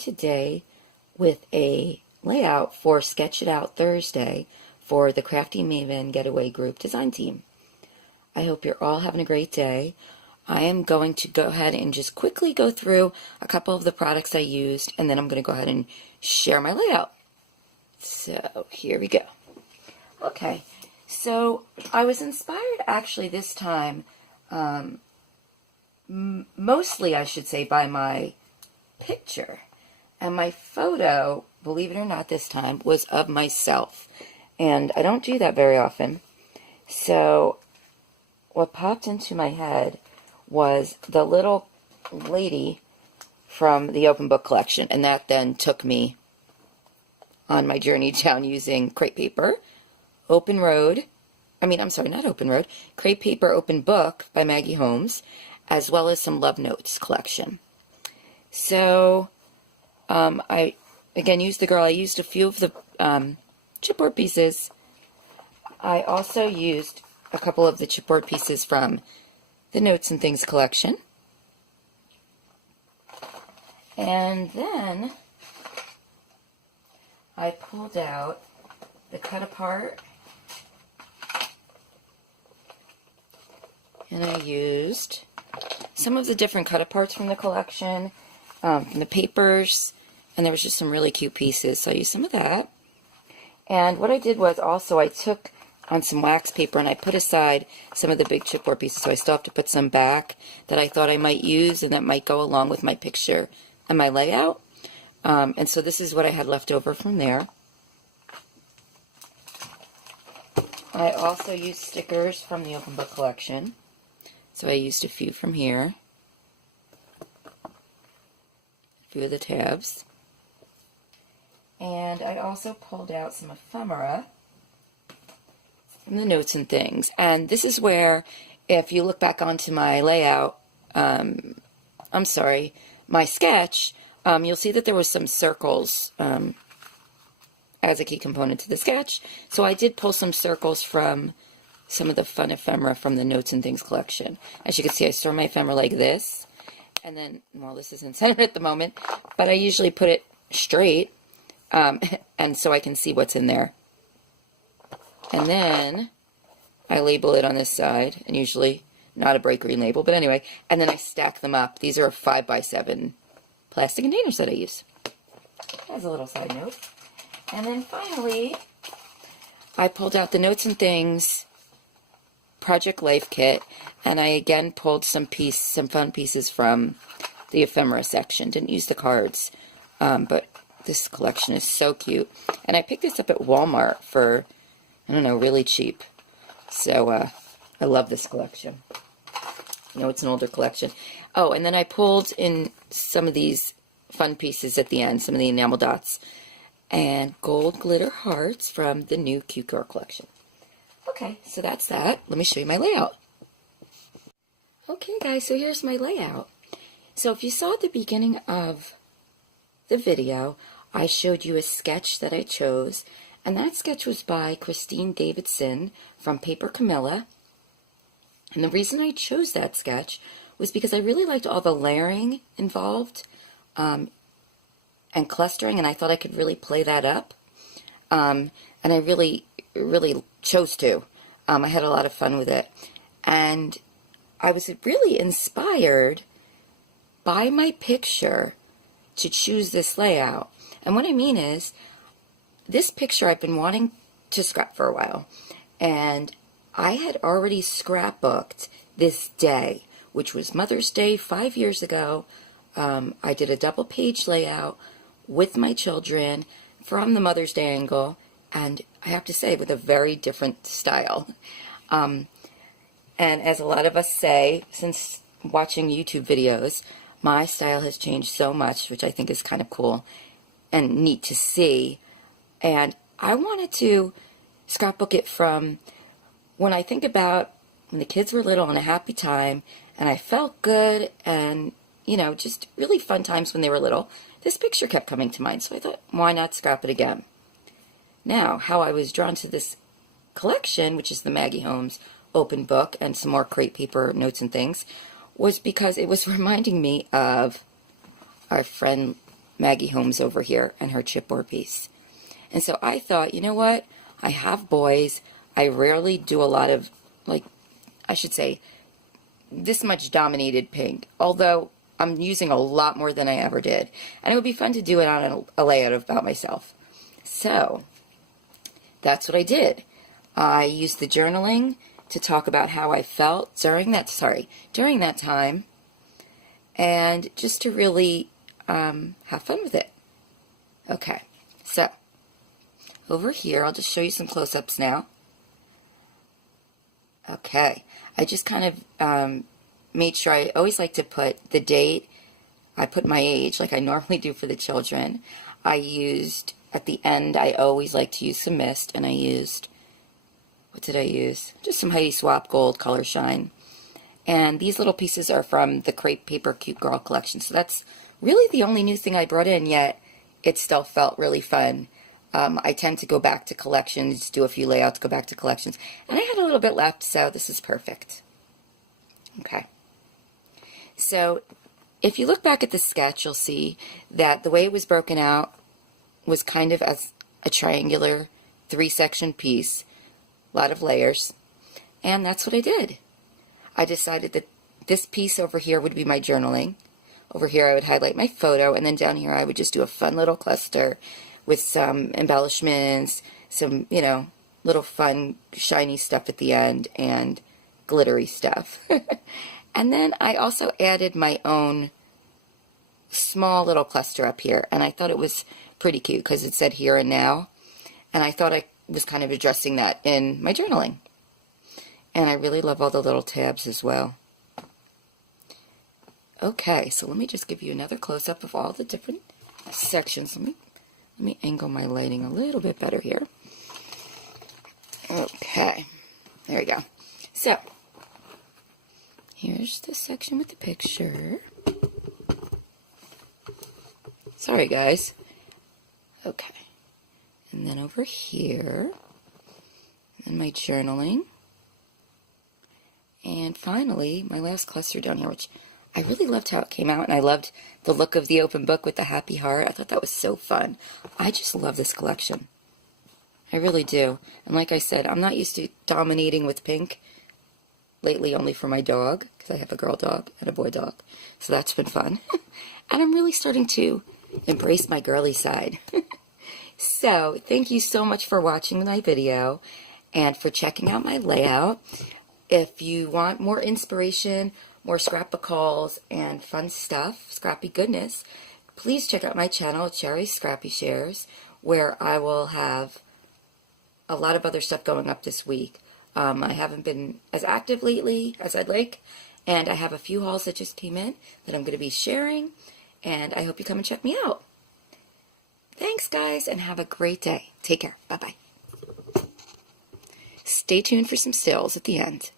today with a layout for Sketch It Out Thursday for the Crafty Maven Getaway Group Design Team. I hope you're all having a great day. I am going to go ahead and just quickly go through a couple of the products I used, and then I'm going to go ahead and share my layout. So here we go. Okay, so I was inspired actually this time, mostly I should say, by my picture. And my photo, believe it or not this time, was of myself. And I don't do that very often. So what popped into my head was the little lady from the open book collection. And that then took me on my journey down using crepe paper, Crepe Paper Open Book by Maggie Holmes, as well as some Love Notes collection. So, I, again, used the girl. I used a few of the chipboard pieces. I also used a couple of the chipboard pieces from the Notes and Things collection. And then I pulled out the cut apart, and I used some of the different cut aparts from the collection, from the papers, and there was just some really cute pieces, so I used some of that. And what I did was also I took on some wax paper and I put aside some of the big chipboard pieces, so I still have to put some back that I thought I might use and that might go along with my picture and my layout. And so this is what I had left over from there. I also used stickers from the open book collection, so I used a few from here. Few of the tabs, and I also pulled out some ephemera from the Notes and Things. And this is where, if you look back onto my layout, my sketch, you'll see that there was some circles as a key component to the sketch. So I did pull some circles from some of the fun ephemera from the Notes and Things collection. As you can see, I store my ephemera like this. And then, well, this isn't centered at the moment, but I usually put it straight, and so I can see what's in there. And then I label it on this side, and usually not a bright green label, but anyway, and then I stack them up. These are 5x7 plastic containers that I use. As a little side note. And then finally, I pulled out the Notes and Things Project Life Kit, and I again pulled some fun pieces from the ephemera section. Didn't use the cards, but this collection is so cute. And I picked this up at Walmart for, I don't know, really cheap. So I love this collection. I know it's an older collection. Oh, and then I pulled in some of these fun pieces at the end, some of the enamel dots, and gold glitter hearts from the new Cute Girl collection. Okay, so that's that. Let me show you my layout. Okay, guys, so here's my layout. So if you saw at the beginning of the video, I showed you a sketch that I chose, and that sketch was by Christine Davidson from Paper Camilla. And the reason I chose that sketch was because I really liked all the layering involved and clustering, and I thought I could really play that up. And I really chose to. I had a lot of fun with it. And I was really inspired by my picture to choose this layout. And what I mean is, this picture I've been wanting to scrap for a while. And I had already scrapbooked this day, which was Mother's Day 5 years ago. I did a double page layout with my children from the Mother's Day angle, and I have to say, with a very different style. And as a lot of us say, since watching YouTube videos, my style has changed so much, which I think is kind of cool and neat to see. And I wanted to scrapbook it from when I think about when the kids were little and a happy time, and I felt good, and, you know, just really fun times when they were little. This picture kept coming to mind, so I thought, why not scrap it again? Now, how I was drawn to this collection, which is the Maggie Holmes open book and some more crepe paper Notes and Things, was because it was reminding me of our friend Maggie Holmes over here and her chipboard piece. And so I thought, you know what? I have boys. I rarely do a lot of, like, I should say, this much dominated pink. Although I'm using a lot more than I ever did. And it would be fun to do it on a layout about myself. So, that's what I did. I used the journaling to talk about how I felt during that time. And just to really have fun with it. Okay, so over here, I'll just show you some close-ups now. Okay, I just kind of made sure, I always like to put the date. I put my age like I normally do for the children. I used, at the end, I always like to use some mist, and I used, what did I use? Just some Heidi Swap Gold Color Shine. And these little pieces are from the Crepe Paper Cute Girl collection. So that's really the only new thing I brought in, yet it still felt really fun. I tend to go back to collections, do a few layouts, go back to collections. And I had a little bit left, so this is perfect. Okay. So if you look back at the sketch, you'll see that the way it was broken out was kind of as a triangular 3-section piece. A lot of layers. And that's what I did. I decided that this piece over here would be my journaling. Over here I would highlight my photo, and then down here I would just do a fun little cluster with some embellishments, some, you know, little fun shiny stuff at the end, and glittery stuff. And then I also added my own small little cluster up here, and I thought it was pretty cute because it said here and now, and I thought I was kind of addressing that in my journaling. And I really love all the little tabs as well. Okay, so let me just give you another close-up of all the different sections. Let me angle my lighting a little bit better here. Okay, there we go. So, here's the section with the picture. Sorry, guys. Okay, and then over here, and my journaling. And finally, my last cluster down here, which I really loved how it came out, and I loved the look of the open book with the happy heart. I thought that was so fun. I just love this collection. I really do. And like I said, I'm not used to dominating with pink lately, only for my dog, because I have a girl dog and a boy dog. So that's been fun. And I'm really starting to embrace my girly side. So, thank you so much for watching my video and for checking out my layout. If you want more inspiration, more scrapbook hauls, and fun stuff, scrappy goodness, please check out my channel, Shari's Scrappy Shares, where I will have a lot of other stuff going up this week. I haven't been as active lately as I'd like, and I have a few hauls that just came in that I'm going to be sharing, and I hope you come and check me out. Thanks, guys, and have a great day. Take care. Bye-bye. Stay tuned for some stills at the end.